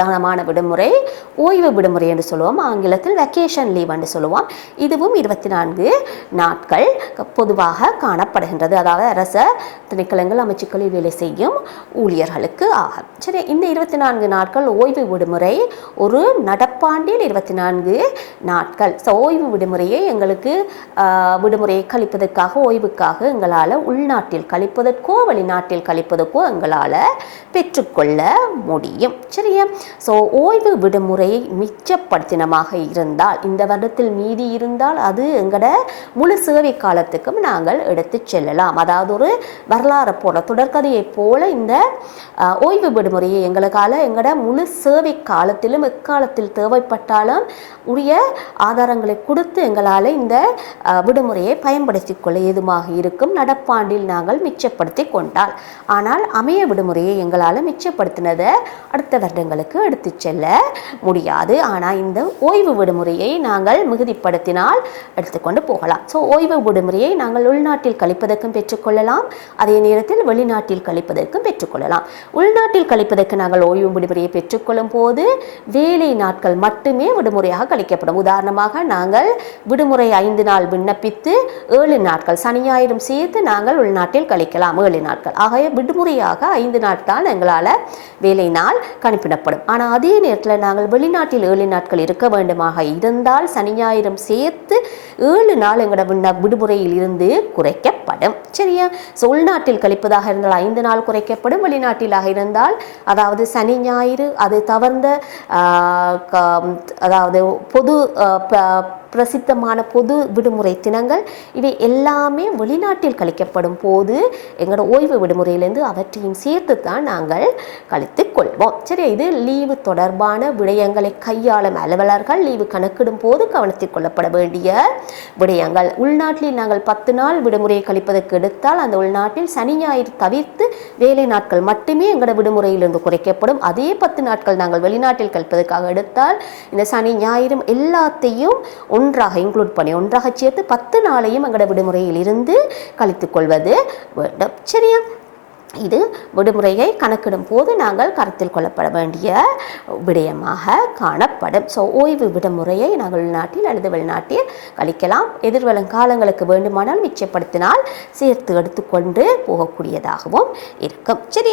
பிரதானமான விடுமுறை ஓய்வு விடுமுறை என்று சொல்லுவோம். ஆங்கிலத்தில் வெக்கேஷன் லீவ் என்று சொல்லுவோம். இதுவும் 24 நாட்கள் பொதுவாக காணப்படுகின்றது. அதாவது அரச திணைக்களங்கள் அமைச்சுக்களில் வேலை செய்யும் ஊழியர்களுக்கு ஆகும். சரி, இந்த 24 நாட்கள் ஓய்வு விடுமுறை ஒரு நடப்பாண்டில் 24 நாட்கள். ஓய்வு விடுமுறையை எங்களுக்கு விடுமுறையை கழிப்பதற்காக ஓய்வுக்காக எங்களால் உள்நாட்டில் கழிப்பதற்கோ வெளிநாட்டில் கழிப்பதற்கோ எங்களால் பெற்றுக்கொள்ள முடியும். சரியா? ஸோ ஓய்வு விடுமுறை மிச்சப்படுத்தினமாக இருந்தால், இந்த வருடத்தில் மீதி இருந்தால் அது எங்களோட முழு சேவை காலத்துக்கும் நாங்கள் எடுத்து செல்லலாம். அதாவது ஒரு வரலாறு போல தொடர்கதையை போல இந்த ஓய்வு விடுமுறையை எங்களோட முழு சேவை காலத்திலும் எக்காலத்தில் தேவைப்பட்டாலும் உரிய ஆதாரங்களை கொடுத்து எங்களால் இந்த விடுமுறையை பயன்படுத்தி கொள்ள ஏதுமாக இருக்கும். நடப்பாண்டில் நாங்கள் மிச்சப்படுத்தி கொண்டால். ஆனால் அமைய விடுமுறையை எங்களால் மிச்சப்படுத்தினதை அடுத்த வருடங்களுக்கு எடுத்து செல்ல முடியாது. ஆனால் இந்த ஓய்வு விடுமுறையை நாங்கள் மிகுதிப்படுத்தினால் எடுத்துக்கொண்டு போகலாம். ஸோ ஓய்வு விடுமுறையை நாங்கள் உள்நாட்டில் கழிப்பதற்கும் பெற்றுக்கொள்ளலாம், அதே நேரத்தில் வெளிநாட்டில் கழிப்பதற்கும் பெற்றுக்கொள்ளலாம். உள்நாட்டில் கழிப்பதற்கு நாங்கள் ஓய்வு விடுமுறையை பெற்றுக்கொள்ளும் போது வேலை நாட்கள் மட்டுமே விடுமுறையாக கழிக்கப்படும். உதாரணமாக நாங்கள் விடுமுறை 5 நாள் விண்ணப்பித்து 7 நாட்கள் சனி ஞாயிறும் சேர்த்து நாங்கள் உள்நாட்டில் கழிக்கலாம் 7 நாட்கள். ஆகவே விடுமுறையாக 5 நாட்கள் எங்களால் வேலை நாள் கணிப்பிடப்படும். ஆனால் அதே நேரத்தில் நாங்கள் வெளிநாட்டில் 7 நாட்கள் இருக்க வேண்டுமாக இருந்தால் சனி ஞாயிறும் சேர்த்து 7 நாள் எங்களோட விடுமுறையில் இருந்து குறைக்கப்படும். சரியா? ஸோ உள்நாட்டில் கழிப்பதாக இருந்தால் 5 நாள் குறைக்கப்படும். வெளிநாட்டிலாக இருந்தால் அதாவது சனி ஞாயிறு அது தவிர்ந்த அதாவது பொது பிரசித்தமான பொது விடுமுறை தினங்கள் இவை எல்லாமே வெளிநாட்டில் கழிக்கப்படும் போது எங்களோட ஓய்வு விடுமுறையிலிருந்து அவற்றையும் சேர்த்து தான் நாங்கள் கழித்து கொள்வோம். சரி, இது லீவு தொடர்பான விடயங்களை கையாளும் அலுவலர்கள் லீவு கணக்கிடும் போது கவனத்தில் கொள்ளப்பட வேண்டிய விடயங்கள். உள்நாட்டில் நாங்கள் 10 நாள் விடுமுறையை கழிப்பதற்கு எடுத்தால் அந்த உள்நாட்டில் சனி ஞாயிறு தவிர்த்து வேலை நாட்கள் மட்டுமே எங்களோட விடுமுறையிலிருந்து குறைக்கப்படும். அதே 10 நாட்கள் நாங்கள் வெளிநாட்டில் கழிப்பதற்காக எடுத்தால் இந்த சனி ஞாயிறும் எல்லாத்தையும் ஒன்றாக இன்க்ளூட் பண்ணி ஒன்றாக சேர்த்து 10 நாளையும் எங்களோட விடுமுறையில் இருந்து கழித்துக் கொள்வது வேண்டும். சரியா? இது விடுமுறையை கணக்கிடும் போது நாங்கள் கருத்தில் கொள்ளப்பட வேண்டிய விடயமாக காணப்படும். ஸோ ஓய்வு விடுமுறையை நாங்கள் உள்நாட்டில் அல்லது வெளிநாட்டில் கழிக்கலாம். எதிர்வரும் காலங்களுக்கு வேண்டுமானால் மிச்சப்படுத்தினால் சேர்த்து எடுத்துக்கொண்டு போகக்கூடியதாகவும் இருக்கும். சரி.